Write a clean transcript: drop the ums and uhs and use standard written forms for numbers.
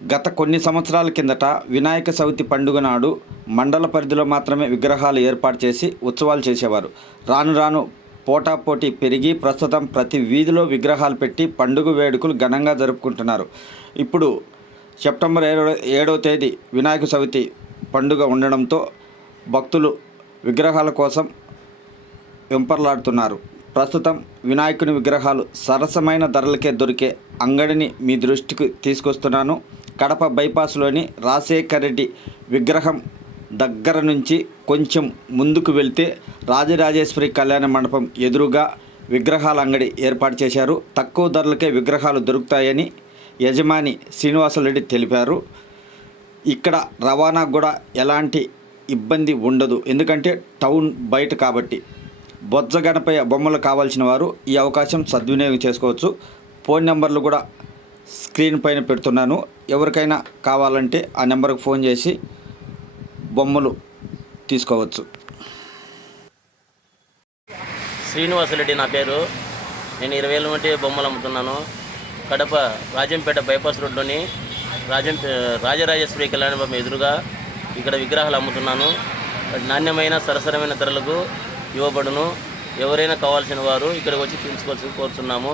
గత కొన్ని సంవత్సరాల కిందట వినాయక చవితి పండుగ నాడు మండల పరిధిలో మాత్రమే విగ్రహాలు ఏర్పాటు చేసి ఉత్సవాలు చేసేవారు. రాను రాను పోటాపోటీ పెరిగి ప్రస్తుతం ప్రతి వీధిలో విగ్రహాలు పెట్టి పండుగ వేడుకలు ఘనంగా జరుపుకుంటున్నారు. ఇప్పుడు సెప్టెంబర్ 7వ తేదీ వినాయక చవితి పండుగ ఉండడంతో భక్తులు విగ్రహాల కోసం వెంపర్లాడుతున్నారు. ప్రస్తుతం వినాయకుని విగ్రహాలు సరసమైన ధరలకే దొరికే అంగడిని మీ దృష్టికి తీసుకొస్తున్నాను. కడప బైపాస్లోని రాజశేఖర్ రెడ్డి విగ్రహం దగ్గర నుంచి కొంచెం ముందుకు వెళ్తే రాజరాజేశ్వరి కళ్యాణ మండపం ఎదురుగా విగ్రహాల అంగడి ఏర్పాటు చేశారు. తక్కువ ధరలకే విగ్రహాలు దొరుకుతాయని యజమాని శ్రీనివాసరెడ్డి తెలిపారు. ఇక్కడ రవాణాకు కూడా ఎలాంటి ఇబ్బంది ఉండదు, ఎందుకంటే టౌన్ బయట కాబట్టి. బొజ్జ గణపయ్య బొమ్మలు కావాల్సిన వారు ఈ అవకాశం సద్వినియోగం చేసుకోవచ్చు. ఫోన్ నెంబర్లు కూడా స్క్రీన్ పైన పెడుతున్నాను. ఎవరికైనా కావాలంటే ఆ నెంబర్కి ఫోన్ చేసి బొమ్మలు తీసుకోవచ్చు. శ్రీనివాసరెడ్డి నా పేరు. నేను 20,000 వంటి బొమ్మలు అమ్ముతున్నాను. కడప రాజంపేట బైపాస్ రోడ్లోని రాజరాజేశ్వరి కళ్యాణ మండపం ఎదురుగా ఇక్కడ విగ్రహాలు అమ్ముతున్నాను. నాణ్యమైన సరసరమైన ధరలకు ఇవ్వబడును. ఎవరైనా కావాల్సిన వారు ఇక్కడికి వచ్చి తీసుకోవాల్సి కోరుతున్నాము.